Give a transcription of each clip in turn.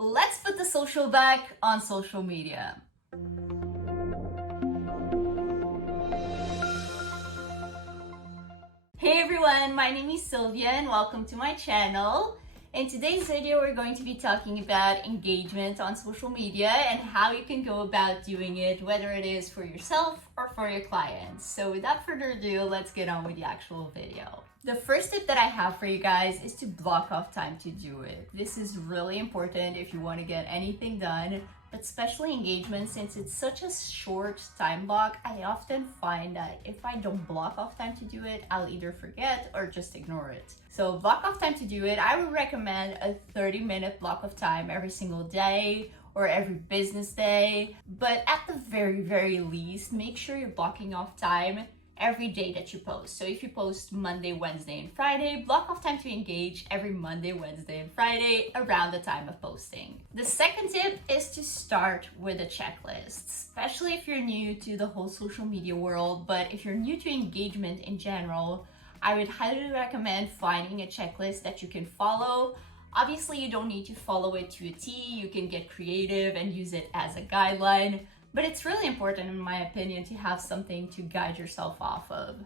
let's put the social back on social media. Hey everyone, my name is Sylvia and welcome to my channel. In today's video, we're going to be talking about engagement on social media and how you can go about doing it, whether it is for yourself or for your clients. So without further ado, let's get on with the actual video. The first tip that I have for you guys is to block off time to do it. This is really important if you want to get anything done, but especially engagement, since it's such a short time block. I often find that if I don't block off time to do it, I'll either forget or just ignore it. So block off time to do it. I would recommend a 30-minute block of time every single day or every business day. But at the very least, make sure you're blocking off time every day that you post. So if you post Monday, Wednesday, and Friday, block off time to engage every Monday, Wednesday, and Friday around the time of posting. The second tip is to start with a checklist, especially if you're new to the whole social media world. But if you're new to engagement in general, I would highly recommend finding a checklist that you can follow. Obviously, you don't need to follow it to a T. You can get creative and use it as a guideline. But it's really important, in my opinion, to have something to guide yourself off of.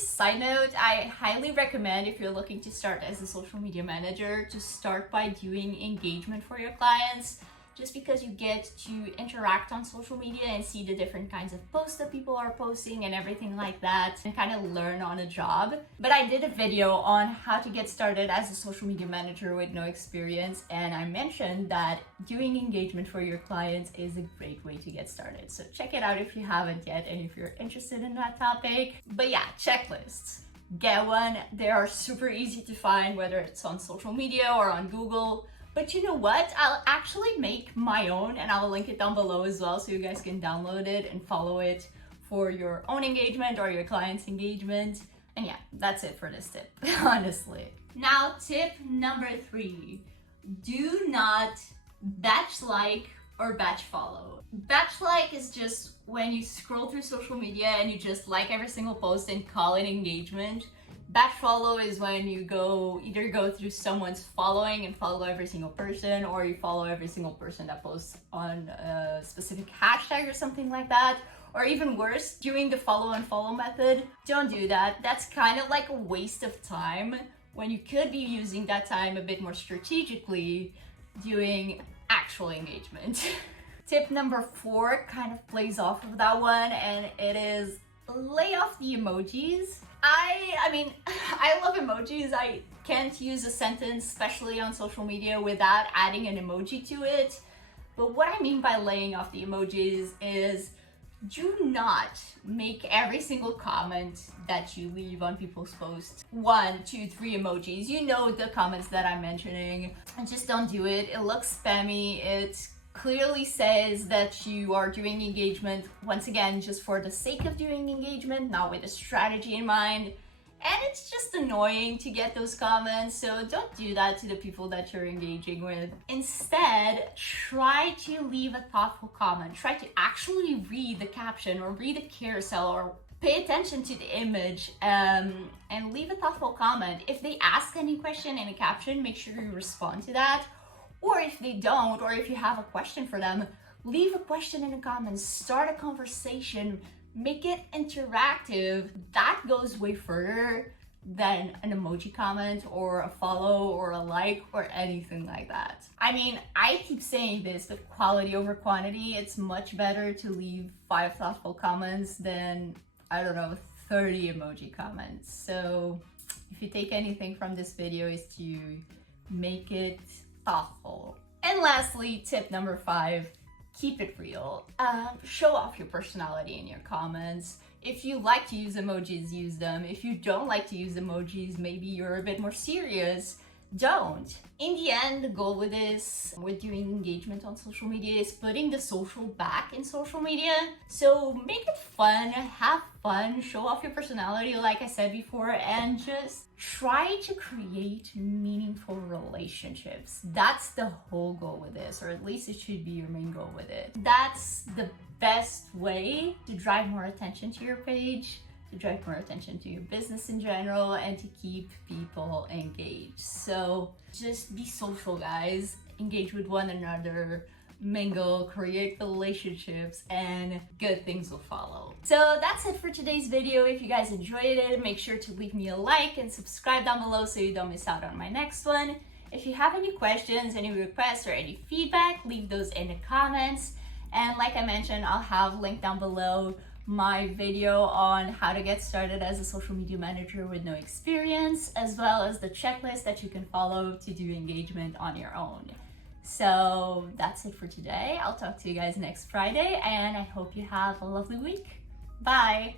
Side note, I highly recommend, if you're looking to start as a social media manager, to start by doing engagement for your clients, just because you get to interact on social media and see the different kinds of posts that people are posting and everything like that, and kind of learn on a job. But I did a video on how to get started as a social media manager with no experience, and I mentioned that doing engagement for your clients is a great way to get started. So check it out if you haven't yet and if you're interested in that topic. But yeah, checklists. Get one. They are super easy to find, whether it's on social media or on Google. But you know what? I'll actually make my own and I'll link it down below as well so you guys can download it and follow it for your own engagement or your client's engagement. And yeah, that's it for this tip, honestly. Now, tip number 3, do not batch like or batch follow. Batch like is just when you scroll through social media and you just like every single post and call it engagement. Batch follow is when you either go through someone's following and follow every single person, or you follow every single person that posts on a specific hashtag or something like that. Or even worse, doing the follow and follow method. Don't do that. That's kind of like a waste of time when you could be using that time a bit more strategically doing actual engagement. Tip number 4 kind of plays off of that one, and it is lay off the emojis. I mean, I love emojis. I can't use a sentence, especially on social media, without adding an emoji to it. But what I mean by laying off the emojis is do not make every single comment that you leave on people's posts 1, 2, 3 emojis. You know the comments that I'm mentioning. And just don't do it. It looks spammy. It clearly says that you are doing engagement, once again, just for the sake of doing engagement, not with a strategy in mind. And it's just annoying to get those comments, so don't do that to the people that you're engaging with. Instead, try to leave a thoughtful comment. Try to actually read the caption or read the carousel or pay attention to the image, and leave a thoughtful comment. If they ask any question in a caption, make sure you respond to that. Or if they don't, or if you have a question for them, leave a question in the comments, start a conversation, make it interactive. That goes way further than an emoji comment or a follow or a like or anything like that. I mean, I keep saying this, but quality over quantity, it's much better to leave 5 thoughtful comments than, I don't know, 30 emoji comments. So if you take anything from this video, is to make it thoughtful. And lastly, tip number 5, keep it real. Show off your personality in your comments. If you like to use emojis, use them. If you don't like to use emojis, maybe you're a bit more serious, don't. In the end, the goal with this, with doing engagement on social media, is putting the social back in social media. So make it fun, have fun, show off your personality like I said before, and just try to create meaningful relationships. That's the whole goal with this, or at least it should be your main goal with it. That's the best way to drive more attention to your page, to drive more attention to your business in general, and to keep people engaged. So just be social, guys. engage with one another, mingle, create relationships, and good things will follow. So that's it for today's video. If you guys enjoyed it, make sure to leave me a like and subscribe down below so you don't miss out on my next one. If you have any questions, any requests, or any feedback, leave those in the comments. And like I mentioned, I'll have linked down below my video on how to get started as a social media manager with no experience, as well as the checklist that you can follow to do engagement on your own. So that's it for today. I'll talk to you guys next Friday, and I hope you have a lovely week. Bye!